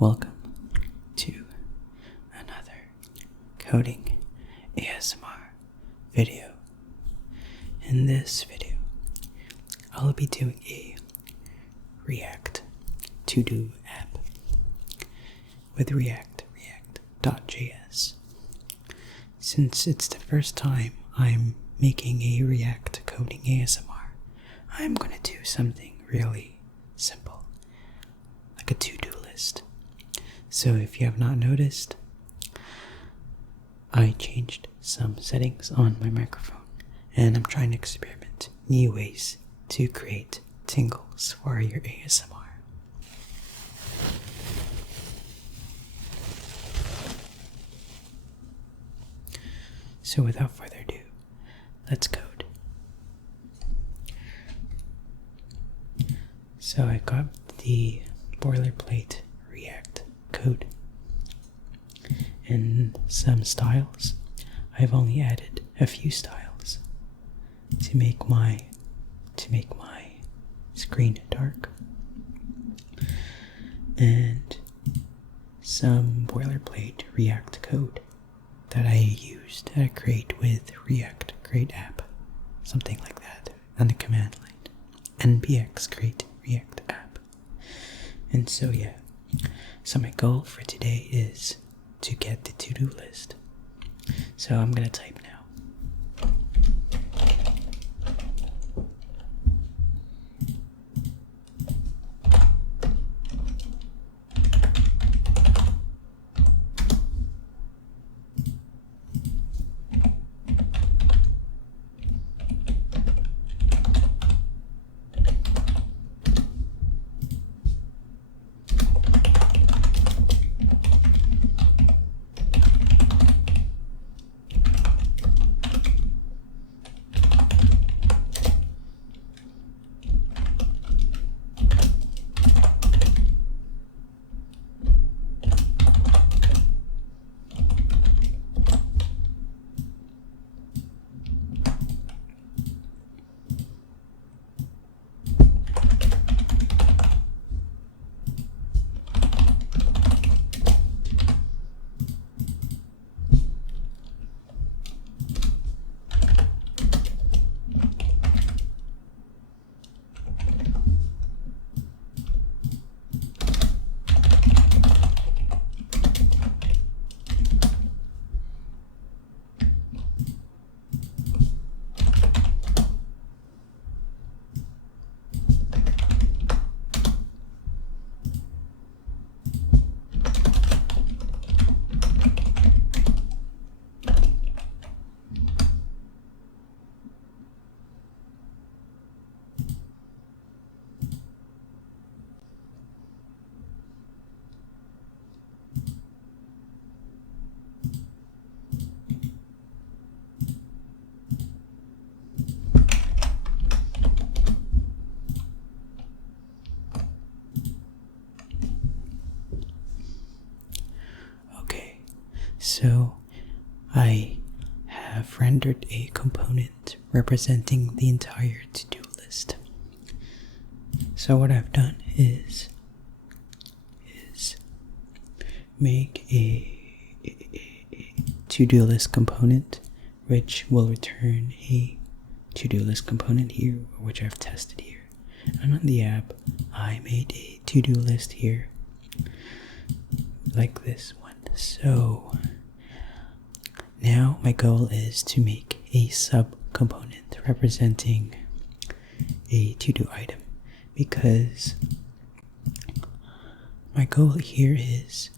Welcome to another coding ASMR video. In this video, I'll be doing a React to-do app with React.js. Since it's the first time I'm making a React coding ASMR, I'm going to do something really simple, like a to-do list. So if you have not noticed, I changed some settings on my microphone, and I'm trying to experiment new ways to create tingles for your ASMR. So without further ado, let's code. So I got the boilerplate React code and some styles. I've only added a few styles to make my screen dark, and some boilerplate React code that I used to create with React create app, something like that, on the command line, npx create React app. And so so my goal for today is to get the to-do list. So I'm gonna type now. So I have rendered a component representing the entire to-do list. So what I've done is make a to-do list component, which will return a to-do list component here, which I've tested here. And on the app, I made a to-do list here, like this one. So now my goal is to make a sub-component representing a to-do item, because my goal here is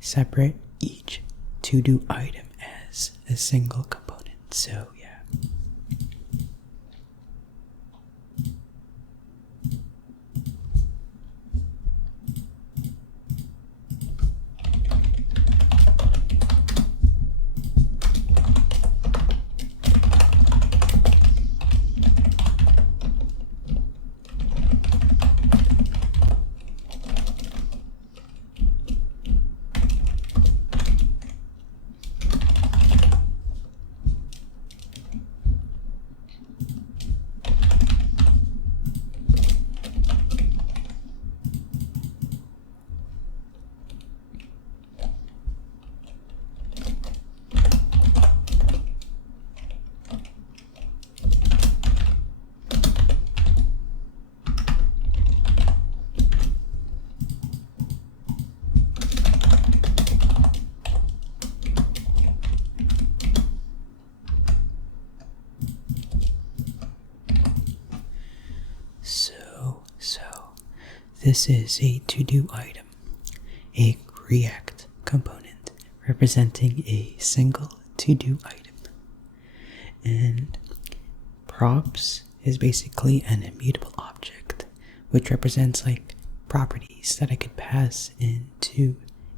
separate each to-do item as a single component. So this is a to-do item, a React component representing a single to-do item. And props is basically an immutable object, which represents like properties that I could pass into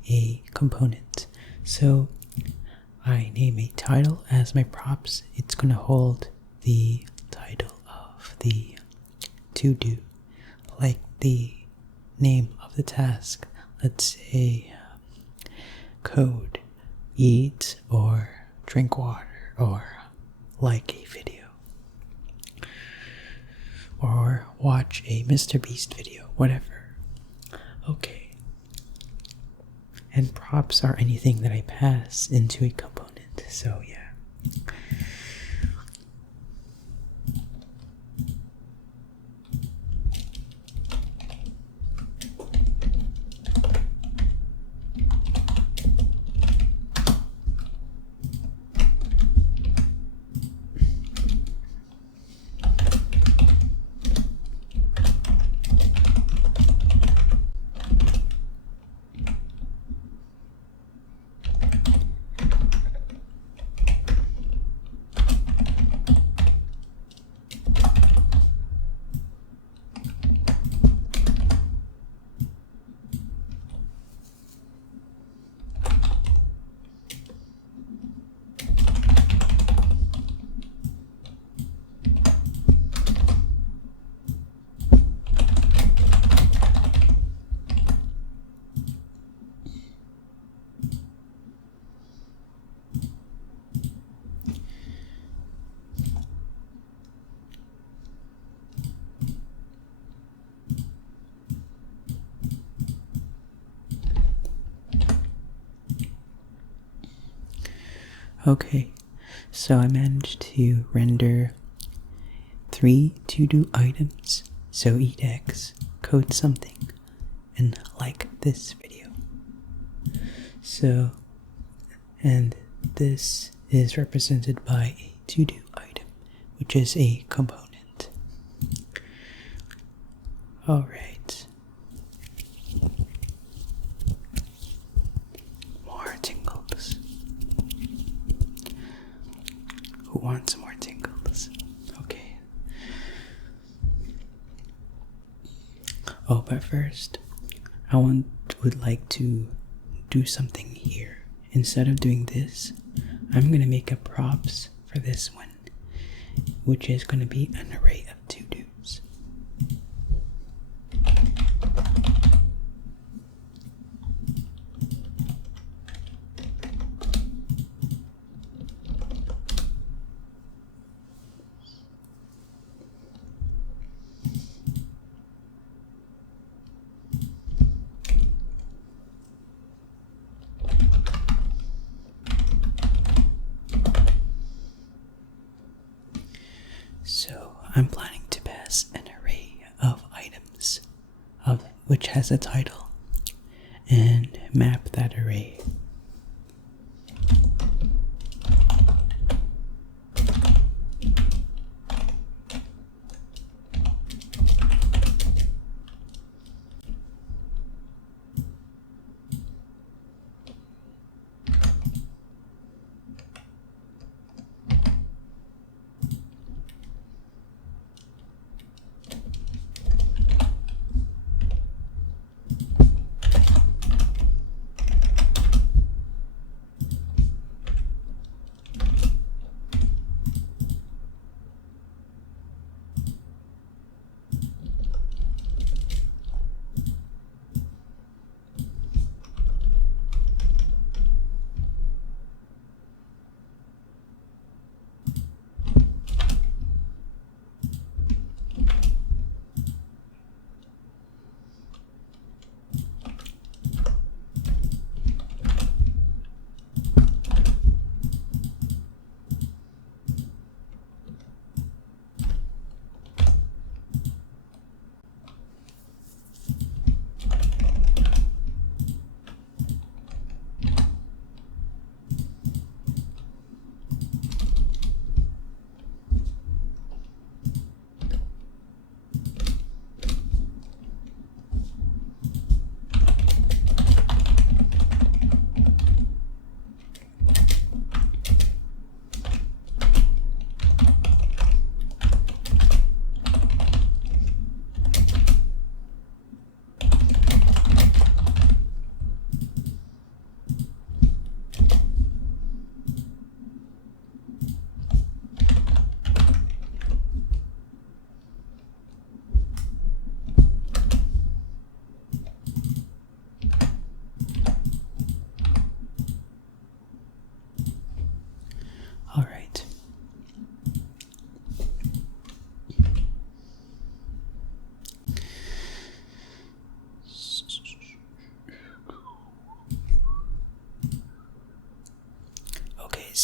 a component. So I name a title as my props. It's going to hold the title of the to-do, like the name of the task. Let's say code, eat, or drink water, or like a video, or watch a Mr. Beast video, whatever. Okay. And props are anything that I pass into a component, so yeah. Okay, so I managed to render 3 to-do items. So eat eggs, code something, and like this video. So, and this is represented by a to-do item, which is a component. Alright. More tingles. Who wants more tingles? Okay. Oh, but first, I would like to do something here. Instead of doing this, I'm gonna make a props for this one, which is gonna be an array of to-dos. So I'm planning to pass an array of items which has a title and map that array.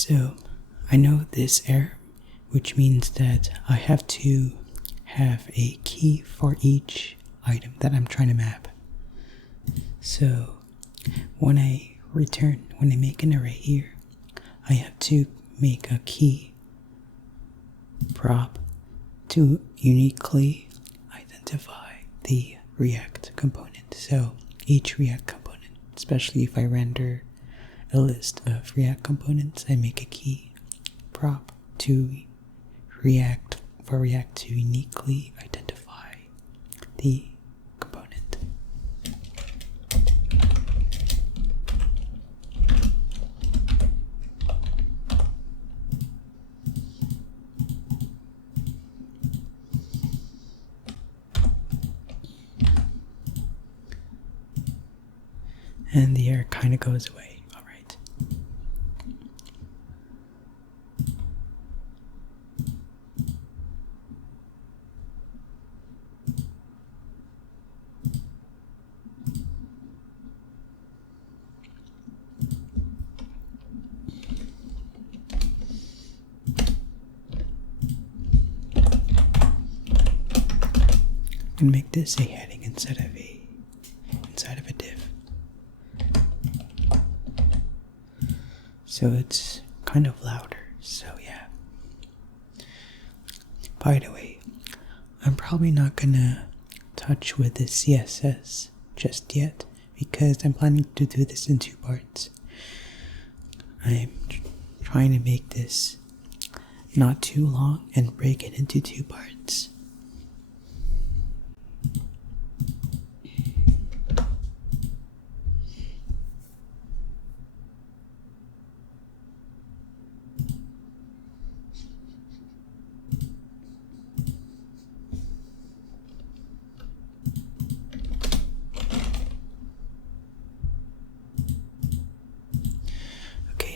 So I know this error, which means that I have to have a key for each item that I'm trying to map. So when I make an array here, I have to make a key prop to uniquely identify the React component. So each React component, especially if I render a list of React components, I make a key prop to React to uniquely identify the component. And the error kind of goes away. All right. And make this a heading inside of a div. So it's kind of louder. So yeah. By the way, I'm probably not gonna touch with the CSS just yet because I'm planning to do this in 2 parts. I'm trying to make this not too long and break it into 2 parts.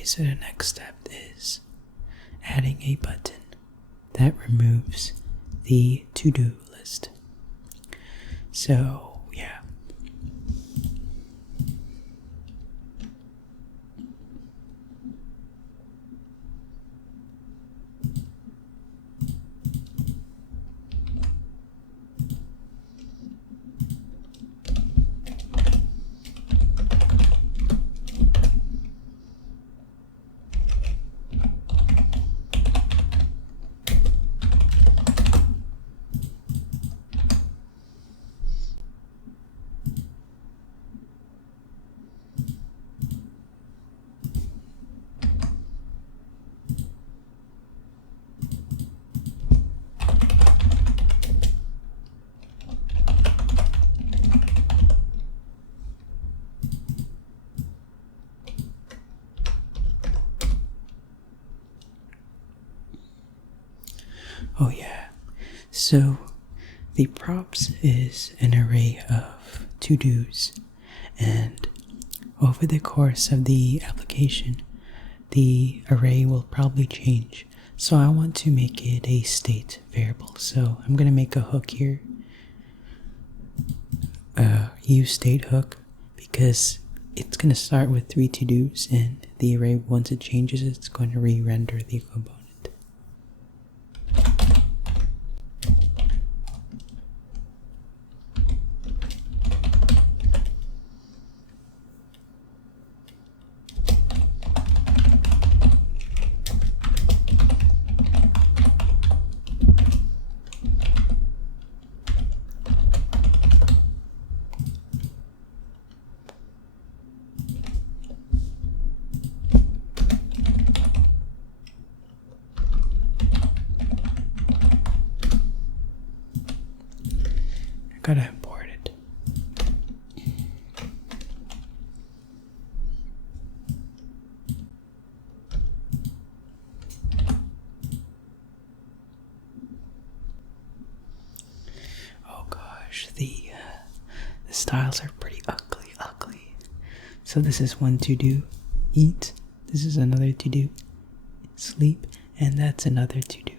So the next step is adding a button that removes the to-do list. So yeah. Oh yeah, so the props is an array of to-dos, and over the course of the application, the array will probably change. So I want to make it a state variable. So I'm going to make a hook here, use state hook, because it's going to start with 3 to-dos, and the array, once it changes, it's going to re-render the component. Gotta import it. Oh gosh, the styles are pretty ugly. So this is one to do, eat. This is another to do, sleep, and that's another to do,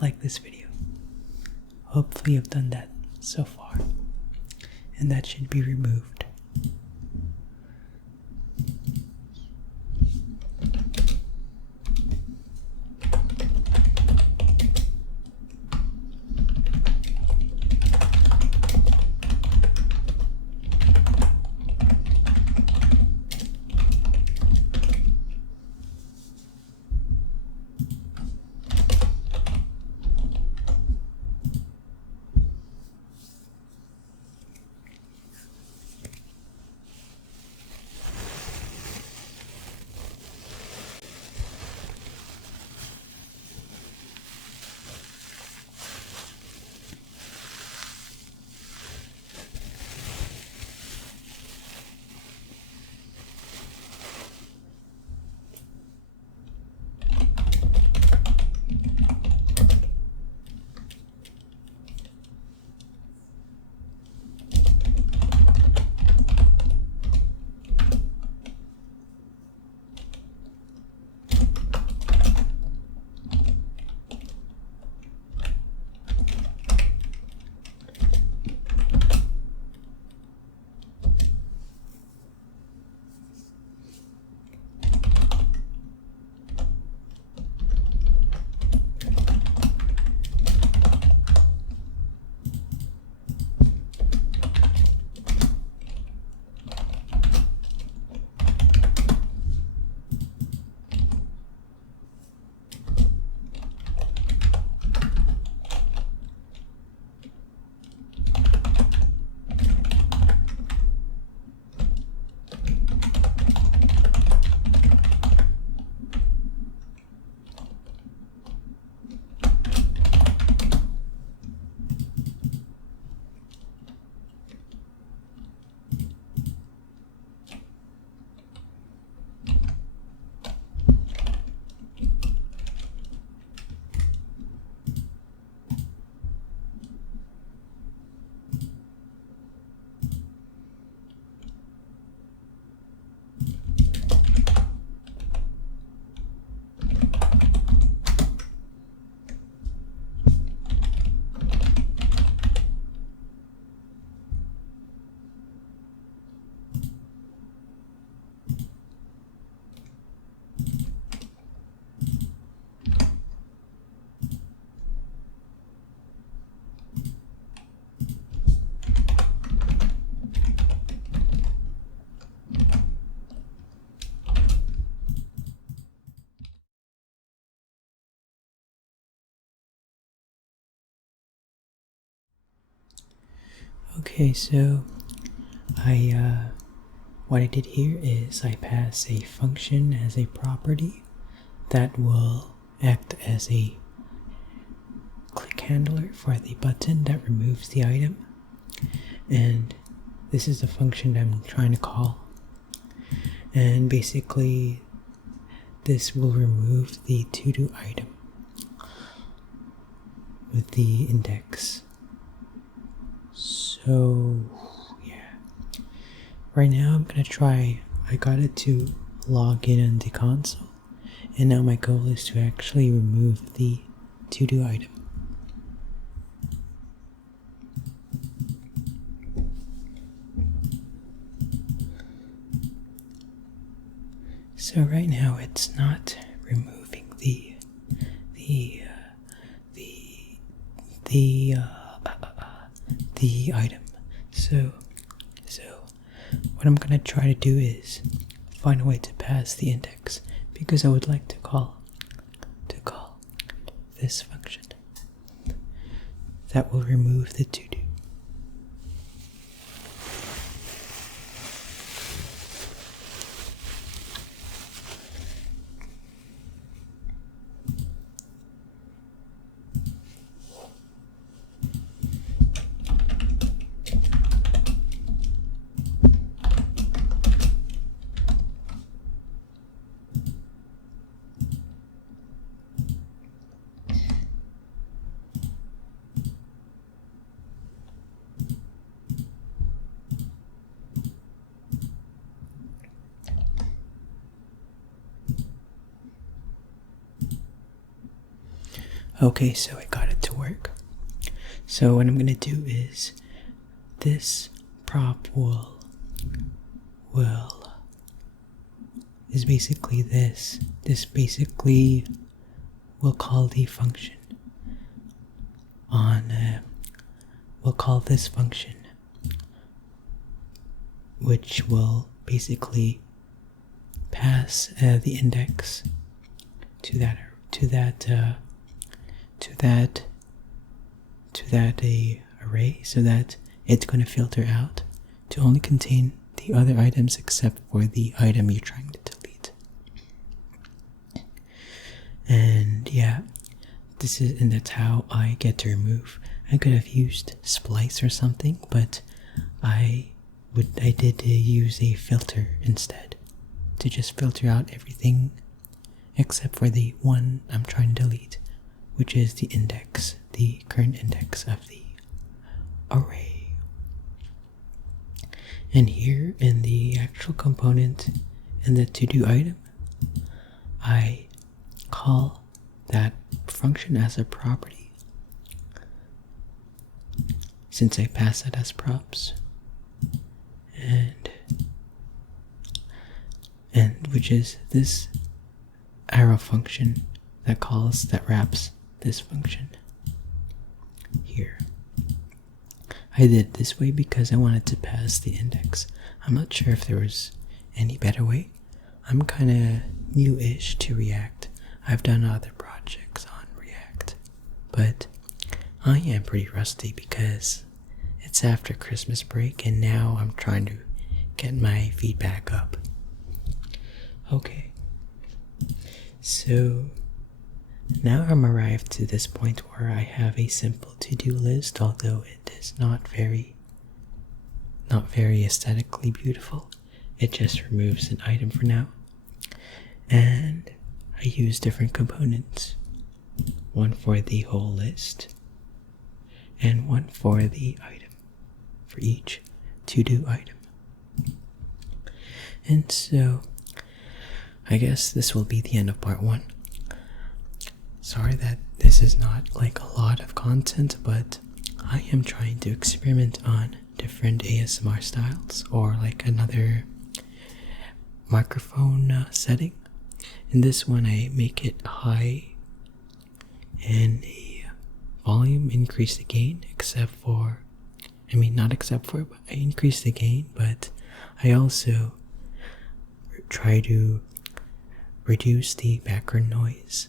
like this video. Hopefully I've done that so far, and that should be removed. Okay, so what I did here is I pass a function as a property that will act as a click handler for the button that removes the item, and this is the function I'm trying to call. And basically this will remove the to-do item with the index. So yeah, right now I'm gonna try. I got it to log in on the console, and now my goal is to actually remove the to-do item. So right now it's not removing the item. So what I'm gonna try to do is find a way to pass the index, because I would like to call this function that will remove the to-do. Okay, so I got it to work. So what I'm gonna do is this prop is basically this. This basically will call the function on. We'll call this function, which will basically pass the index to that array, so that it's going to filter out to only contain the other items except for the item you're trying to delete. And yeah, that's how I get to remove. I could have used splice or something, but I did use a filter instead to just filter out everything except for the one I'm trying to delete, which is the index, the current index of the array. And here in the actual component in the to-do item, I call that function as a property, since I pass it as props, and which is this arrow function that wraps this function here. I did it this way because I wanted to pass the index. I'm not sure if there was any better way. I'm kind of new-ish to React. I've done other projects on React, but I am pretty rusty because it's after Christmas break and now I'm trying to get my feedback up. Okay, so now I'm arrived to this point where I have a simple to-do list, although it is not very aesthetically beautiful. It just removes an item for now. And I use different components. One for the whole list and one for the item, for each to-do item. And so I guess this will be the end of part 1. Sorry that this is not like a lot of content, but I am trying to experiment on different ASMR styles or like another microphone setting. In this one I make it high and the volume, increase the gain, but I increase the gain, but I also try to reduce the background noise,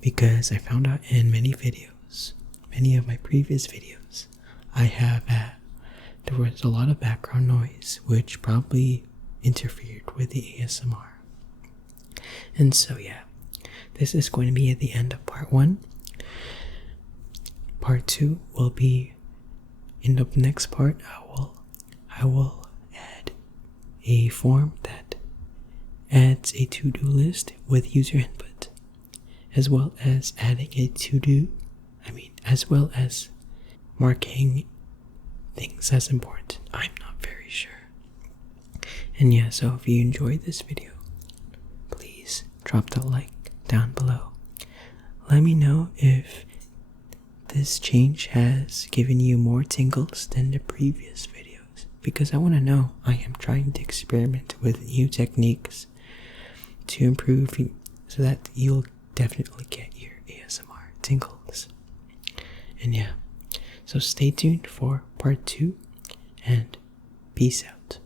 because I found out in many of my previous videos, I have there was a lot of background noise, which probably interfered with the ASMR. And so, yeah, this is going to be at the end of part 1. Part 2 will be in the next part. I will add a form that adds a to-do list with user input, as well as adding a as well as marking things as important. I'm not very sure. And yeah, so if you enjoyed this video, please drop that like down below. Let me know if this change has given you more tingles than the previous videos, because I want to know. I am trying to experiment with new techniques to improve so that you'll definitely get your ASMR tingles. And yeah, so stay tuned for part 2 and peace out.